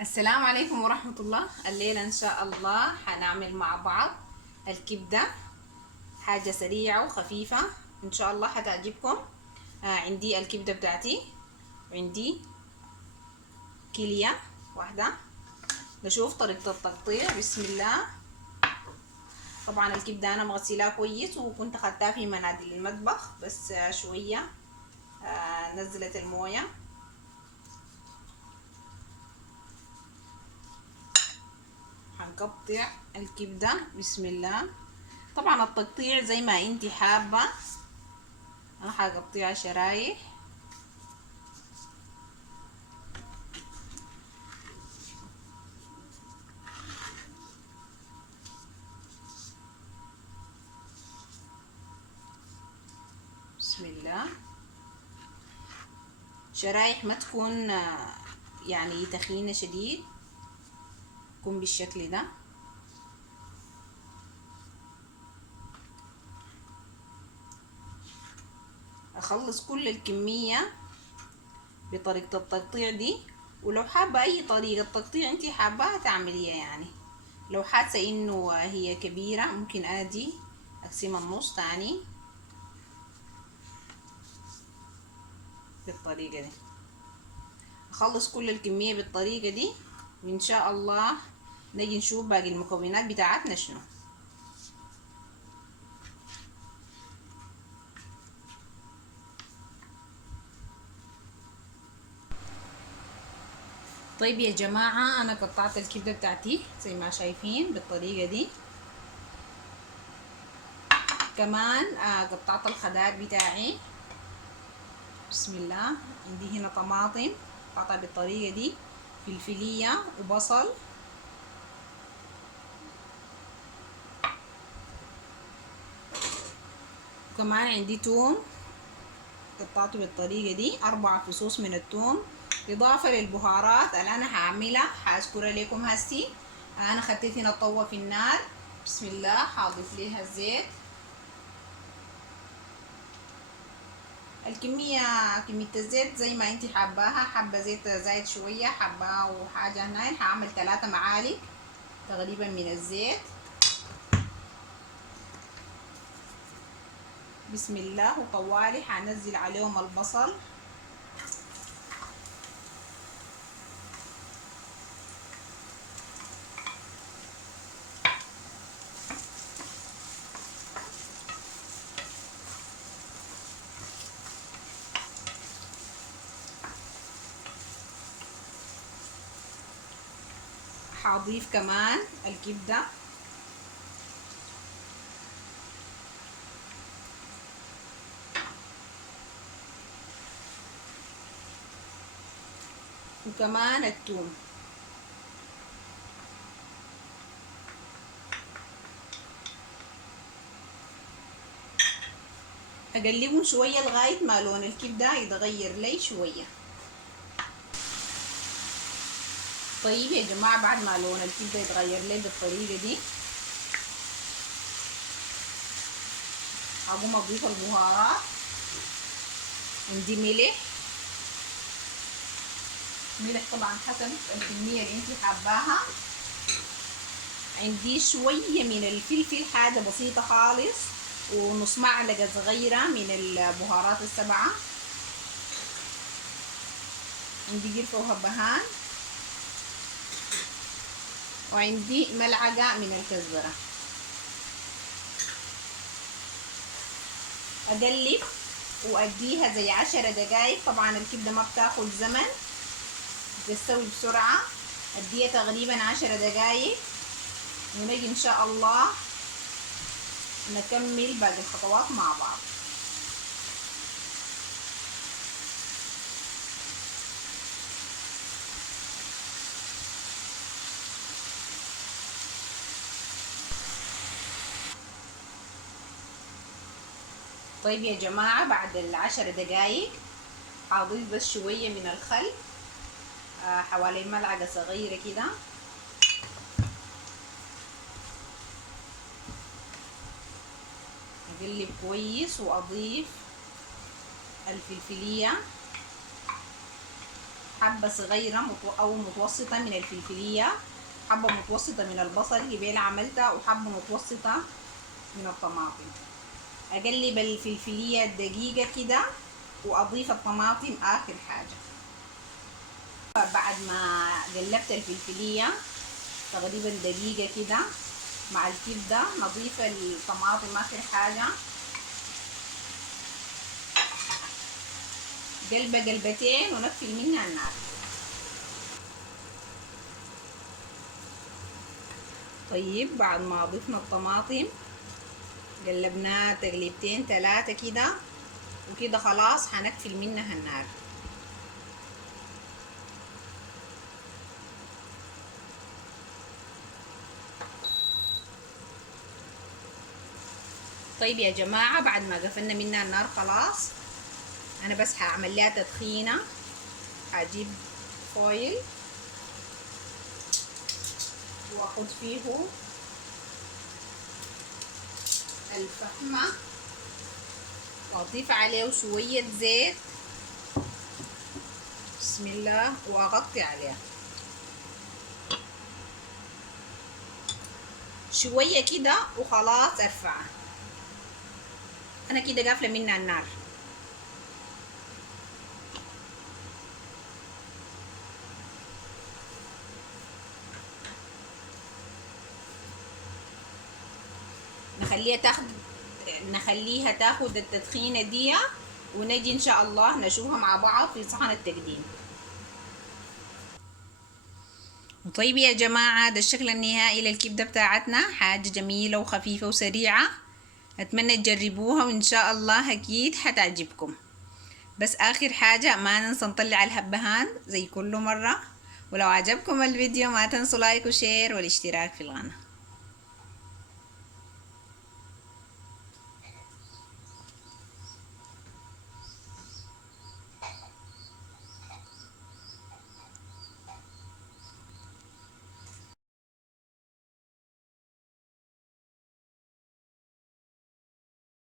السلام عليكم ورحمة الله. الليلة إن شاء الله هنعمل مع بعض الكبدة، حاجة سريعة وخفيفة إن شاء الله هتعجبكم. عندي الكبدة بتاعتي، وعندي كيلية واحدة. نشوف طريقة التقطيع. بسم الله. طبعا الكبدة أنا مغسلاها كويس وكنت خدتها في مناديل المطبخ، بس شوية نزلت الموية. هنقطع الكبدة بسم الله. طبعا التقطيع زي ما انتي حابة، انا هقطعها شرايح. بسم الله. شرايح ما تكون يعني تخينة شديد، تكون بالشكل ده. اخلص كل الكمية بطريقة التقطيع دي، ولو حابة اي طريقة تقطيع انتي حابة تعمليها، يعني لو حاسة انه هي كبيرة ممكن ادي اقسمها النص تاني بالطريقة دي. اخلص كل الكمية بالطريقة دي، وان شاء الله نجي نشوف باقي المكونات بتاعتنا شنو. طيب يا جماعة، انا قطعت الكبدة بتاعتي زي ما شايفين بالطريقة دي. كمان قطعت الخضار بتاعي. بسم الله. عندي هنا طماطم قطعتها بالطريقة دي، فلفلية وبصل. وكمان عندي توم قطعته بالطريقة دي، 4 فصوص من التوم. إضافة للبهارات اللي أنا هعملها هذكرها لكم هسي. أنا خدت هنا الطوة في النار. بسم الله. هضيف ليها الزيت. كمية الزيت زي ما انتي حباها، حبة زيت زايد شوية، حبة وحاجة هنا هعمل 3 معالق تقريبا من الزيت. بسم الله. وطوالي هنزل عليهم البصل. هضيف كمان الكبدة. وكمان الثوم. اقلبهم شوية لغاية ما لون الكبدة يتغير لي شوية. طيب يا جماعة، بعد ما لون الكبدة يتغير لي بالطريقة دي، هقوم اضيف البهارات. عندي ملح طبعا حسب الكمية اللي انت حباها. عندي شوية من الفلفل، حاجة بسيطة خالص، ونص معلقة صغيرة من البهارات السبعة. عندي قرفة وهبهان، وعندي ملعقة من الكزبرة. اقلب واديها زي 10 دقايق. طبعا الكبدة ما بتاخد زمن، بتستوي بسرعة. اديها تقريبا 10 دقايق، ونجي ان شاء الله نكمل باقي الخطوات مع بعض. طيب يا جماعة، بعد ال10 دقايق هضيف بس شوية من الخل، حوالي ملعقة صغيرة كده. اقلب كويس واضيف الفلفلية. حبة صغيرة أو متوسطة من الفلفلية، حبة متوسطة من البصل قبيل عملتها، وحبة متوسطة من الطماطم. أقلب الفلفلية الدقيقة كده وأضيف الطماطم آخر حاجة. بعد ما قلبت الفلفلية تقريبا دقيقة كده مع الكبدة، نضيف الطماطم آخر حاجة، قلبة قلبتين ونقفل منها النار. طيب بعد ما ضفنا الطماطم قلبناها تقليبتين ثلاثة كده، وكده خلاص هنقفل منها النار. طيب يا جماعة بعد ما قفلنا منها النار خلاص، أنا بس هعمل لها تدخينة. هجيب فويل وأحط فيه الفحمة وأضيف عليه شوية زيت، بسم الله، وأغطي عليها شوية كده وخلاص أرفعها. أنا كده قافلة منها النار. نخليها تاخد التدخينة دي، ونجي إن شاء الله نشوفها مع بعض في صحن التقديم. وطيب يا جماعة ده الشكل النهائي للكبدة بتاعتنا، حاجة جميلة وخفيفة وسريعة. أتمنى تجربوها وإن شاء الله أكيد حتعجبكم. بس آخر حاجة ما ننسى نطلع الهبهان زي كل مرة. ولو عجبكم الفيديو ما تنسوا لايك وشير والاشتراك في القناة.